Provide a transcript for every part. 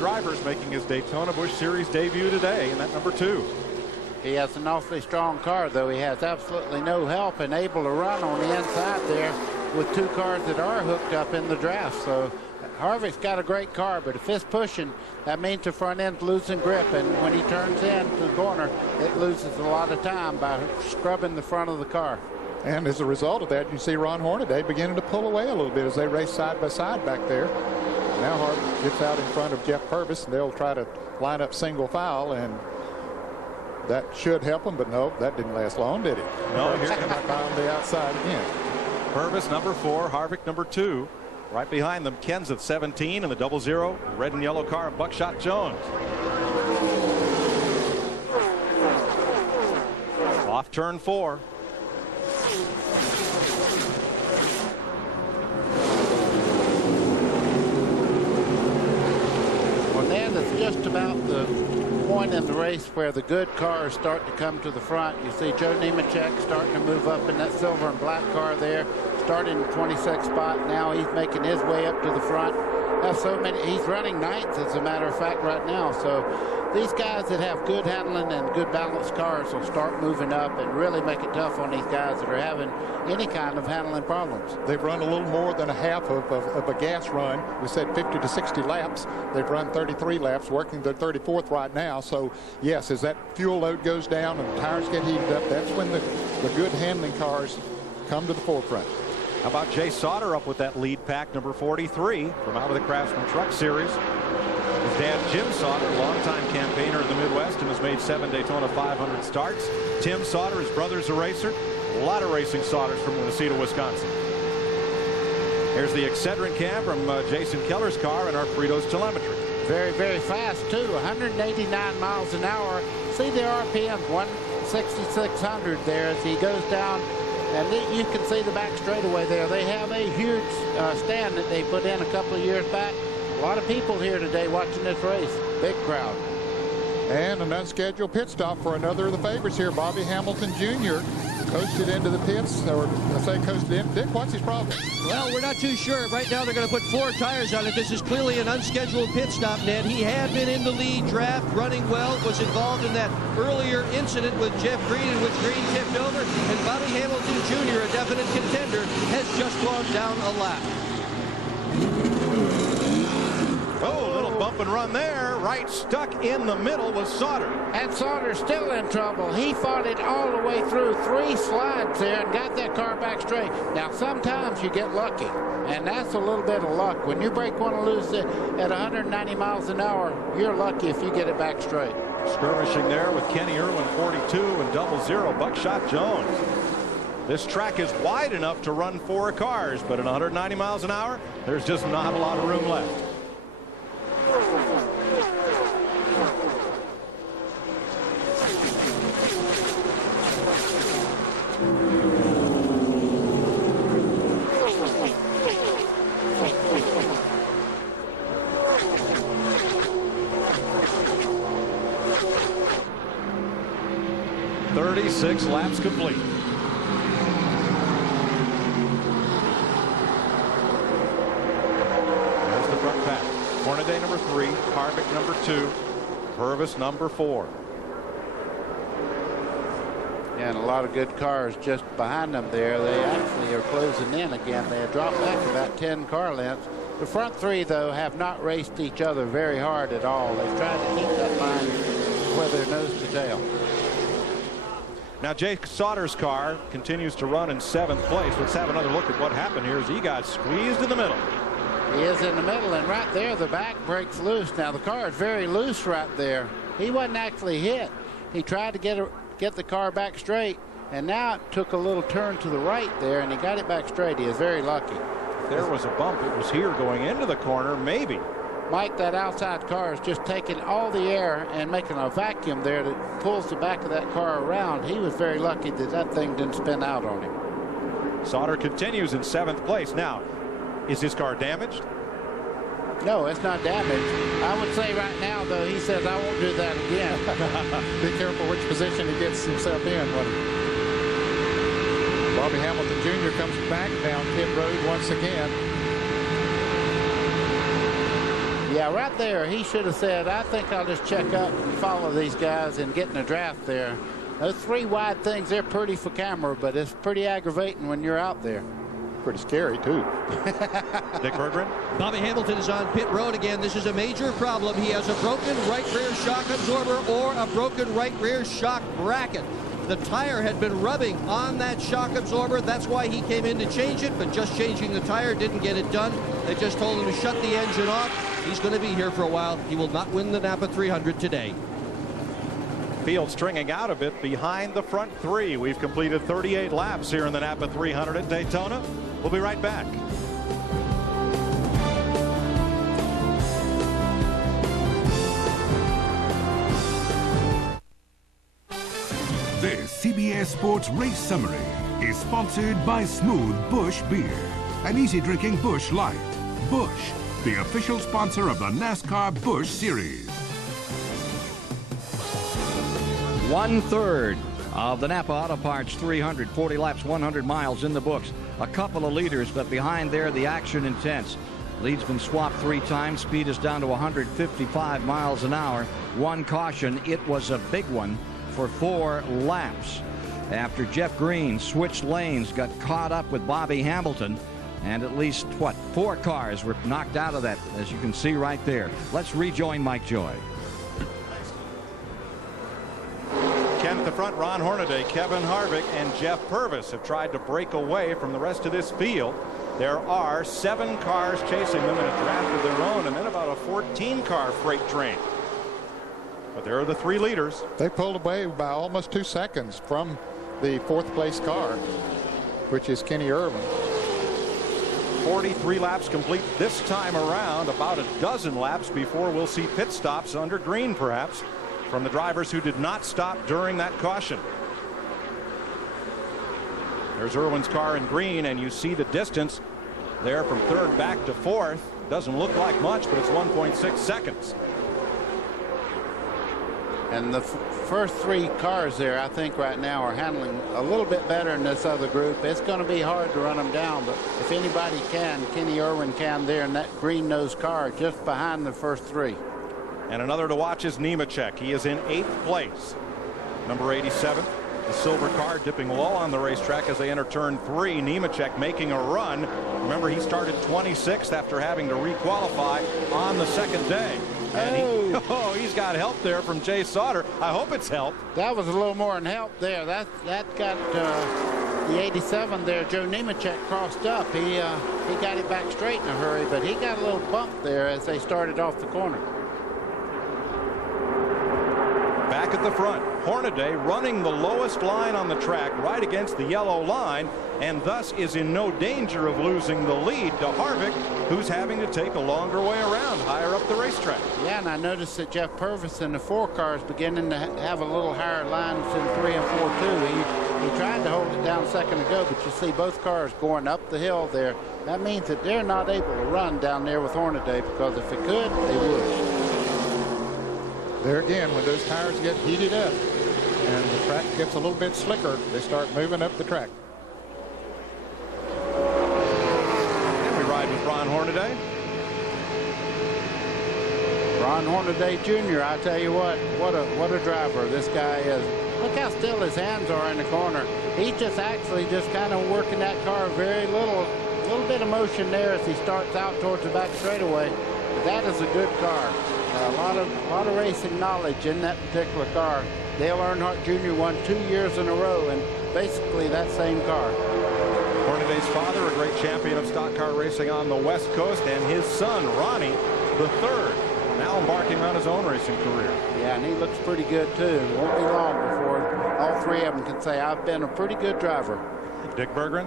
drivers making his Daytona Busch Series debut today in that number 2. He has an awfully strong car, though. He has absolutely no help and able to run on the inside there with 2 cars that are hooked up in the draft. So Harvick's got a great car, but if it's pushing, that means the front end's losing grip, and when he turns into the corner, it loses a lot of time by scrubbing the front of the car. And as a result of that, you see Ron Hornaday beginning to pull away a little bit as they race side by side back there. Now Harvick gets out in front of Jeff Purvis, and they'll try to line up single file, and that should help them, but no, that didn't last long, did it? No, here comes by on the outside again. Purvis number 4, Harvick number 2. Right behind them, Kenseth 17 in the 00 red and yellow car of Buckshot Jones. Off turn 4. Well, that is just about the point in the race where the good cars start to come to the front. You see Joe Nemechek starting to move up in that silver and black car there, starting in the 26th spot. Now he's making his way up to the front. That's so many. He's running 9th, as a matter of fact, right now. So these guys that have good handling and good balanced cars will start moving up and really make it tough on these guys that are having any kind of handling problems. They've run a little more than a half of a gas run. We said 50 to 60 laps. They've run 33 laps, working their 34th right now. So yes, as that fuel load goes down and the tires get heated up, that's when the good handling cars come to the forefront. How about Jay Sauter up with that lead pack, number 43, from out of the Craftsman Truck Series. His dad, Jim Sauter, longtime campaigner in the Midwest and has made 7 Daytona 500 starts. Tim Sauter, his brother's a racer. A lot of racing Sauters from Winnebago, Wisconsin. Here's the Excedrin cam from Jason Keller's car and our Fritos telemetry. Very, very fast, too. 189 miles an hour. See the RPM, 1,600 there as he goes down. And you can see the back straightaway there. They have a huge stand that they put in a couple of years back. A lot of people here today watching this race. Big crowd. And an unscheduled pit stop for another of the favorites here. Bobby Hamilton Jr. coasted into the pits, or I say coasted in. Dick, what's his problem? Well, we're not too sure. Right now they're going to put 4 tires on it. This is clearly an unscheduled pit stop, Ned. He had been in the lead draft, running well, was involved in that earlier incident with Jeff Green in which Green tipped over, and Bobby Hamilton Jr., a definite contender, has just gone down a lap. Oh, a little bump and run there. Right stuck in the middle was Sauter. And Sauter's still in trouble. He fought it all the way through 3 slides there and got that car back straight. Now, sometimes you get lucky, and that's a little bit of luck. When you break one loose at 190 miles an hour, you're lucky if you get it back straight. Skirmishing there with Kenny Irwin, 42, and 00 Buckshot Jones. This track is wide enough to run 4 cars, but at 190 miles an hour, there's just not a lot of room left. Six laps complete. There's the front pack. Hornaday number 3, Harvick number 2, Purvis number 4. Yeah, and a lot of good cars just behind them there. They actually are closing in again. They have dropped back about 10 car lengths. The front 3, though, have not raced each other very hard at all. They've tried to keep that line where they're nose to tail. Now Jake Sauter's car continues to run in 7th place. Let's have another look at what happened here as he got squeezed in the middle. He is in the middle, and right there the back breaks loose. Now the car is very loose right there. He wasn't actually hit. He tried to get the car back straight, and now it took a little turn to the right there, and he got it back straight. He is very lucky. If there was a bump, it was here going into the corner, maybe. Mike, that outside car is just taking all the air and making a vacuum there that pulls the back of that car around. He was very lucky that that thing didn't spin out on him. Sauter continues in 7th place. Now, is his car damaged? No, it's not damaged. I would say right now, though, he says, I won't do that again. Be careful which position he gets himself in. Bobby Hamilton Jr. comes back down pit road once again. Yeah, right there, he should have said, I think I'll just check up and follow these guys and get in a draft there. Those 3 wide things, they're pretty for camera, but it's pretty aggravating when you're out there. Pretty scary, too. Dick Berggren. Bobby Hamilton is on pit road again. This is a major problem. He has a broken right rear shock absorber or a broken right rear shock bracket. The tire had been rubbing on that shock absorber. That's why he came in to change it, but just changing the tire didn't get it done. They just told him to shut the engine off. He's going to be here for a while. He will not win the Napa 300 today. Field stringing out a bit behind the front 3. We've completed 38 laps here in the Napa 300 at Daytona. We'll be right back. This CBS Sports Race Summary is sponsored by Smooth Busch Beer, an easy-drinking Busch Light. Busch, the official sponsor of the NASCAR Busch Series. 1/3 of the Napa Auto Parts 300, 40 laps, 100 miles in the books. A couple of leaders, but behind there, the action intense. Lead's been swapped 3 times. Speed is down to 155 miles an hour. 1 caution. It was a big one for 4 laps. After Jeff Green switched lanes, got caught up with Bobby Hamilton, and at least, 4 cars were knocked out of that, as you can see right there. Let's rejoin Mike Joy. Ken at the front, Ron Hornaday, Kevin Harvick, and Jeff Purvis have tried to break away from the rest of this field. There are 7 cars chasing them in a draft of their own, and then about a 14-car freight train. But there are the 3 leaders. They pulled away by almost 2 seconds from the 4th place car, which is Kenny Irwin. 43 laps complete this time around, about a dozen laps before we'll see pit stops under green, perhaps, from the drivers who did not stop during that caution. There's Irwin's car in green, and you see the distance there from 3rd back to 4th. Doesn't look like much, but it's 1.6 seconds. And the first 3 cars there, I think right now are handling a little bit better than this other group. It's going to be hard to run them down, but if anybody can, Kenny Irwin can there in that green nose car just behind the first 3. And another to watch is Nemechek. He is in 8th place. Number 87, the silver car, dipping low on the racetrack as they enter turn 3. Nemechek making a run. Remember, he started 26th after having to requalify on the 2nd day. And he's got help there from Jay Sauter. I hope it's help. That was a little more than help there. That got the 87 there. Joe Nemechek crossed up. He got it back straight in a hurry, but he got a little bump there as they started off the corner. Back at the front, Hornaday running the lowest line on the track right against the yellow line, and thus is in no danger of losing the lead to Harvick, who's having to take a longer way around higher up the racetrack. Yeah, and I noticed that Jeff Purvis in the 4 cars beginning to have a little higher lines in 3 and 4 too. He tried to hold it down a second ago, but you see both cars going up the hill there. That means that they're not able to run down there with Hornaday, because if they could, they would. There again, when those tires get heated up and the track gets a little bit slicker, they start moving up the track. And we ride with Ron Hornaday. Ron Hornaday Jr., I tell you what a driver this guy is. Look how still his hands are in the corner. He's just actually just kind of working that car very little bit of motion there as he starts out towards the back straightaway. But that is a good car. A lot of racing knowledge in that particular car. Dale Earnhardt Jr. won 2 years in a row, and basically that same car. Hornaday's father, a great champion of stock car racing on the West Coast, and his son, Ronnie, the 3rd, now embarking on his own racing career. Yeah, and he looks pretty good, too. It won't be long before all 3 of them can say, I've been a pretty good driver. Dick Berggren.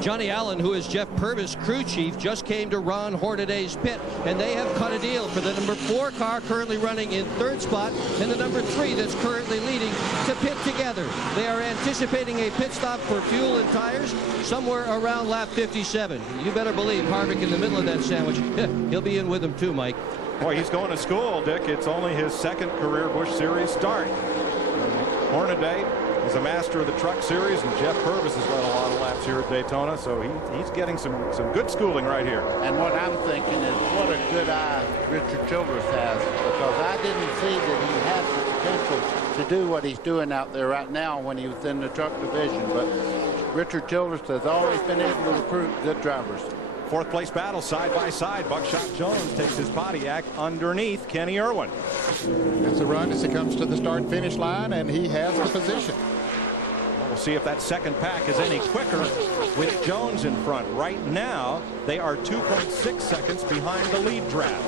Johnny Allen, who is Jeff Purvis' crew chief, just came to Ron Hornaday's pit, and they have cut a deal for the number 4 car currently running in 3rd spot and the number 3 that's currently leading to pit together. They are anticipating a pit stop for fuel and tires somewhere around lap 57. You better believe Harvick in the middle of that sandwich. He'll be in with them too, Mike. Boy, he's going to school, Dick. It's only his 2nd career Busch Series start. Hornaday He's a master of the Truck Series, and Jeff Purvis has led a lot of laps here at Daytona, so he's getting some good schooling right here. And what I'm thinking is what a good eye Richard Childress has, because I didn't see that he had the potential to do what he's doing out there right now when he was in the truck division. But Richard Childress has always been able to recruit good drivers. Fourth place battle side by side. Buckshot Jones takes his Pontiac underneath Kenny Irwin. That's a run as he comes to the start finish line, and he has the position. We'll see if that second pack is any quicker with Jones in front. Right now, they are 2.6 seconds behind the lead draft.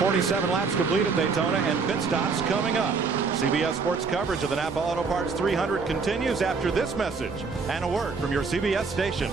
47 laps complete at Daytona, and pit stops coming up. CBS Sports coverage of the Napa Auto Parts 300 continues after this message and a word from your CBS station.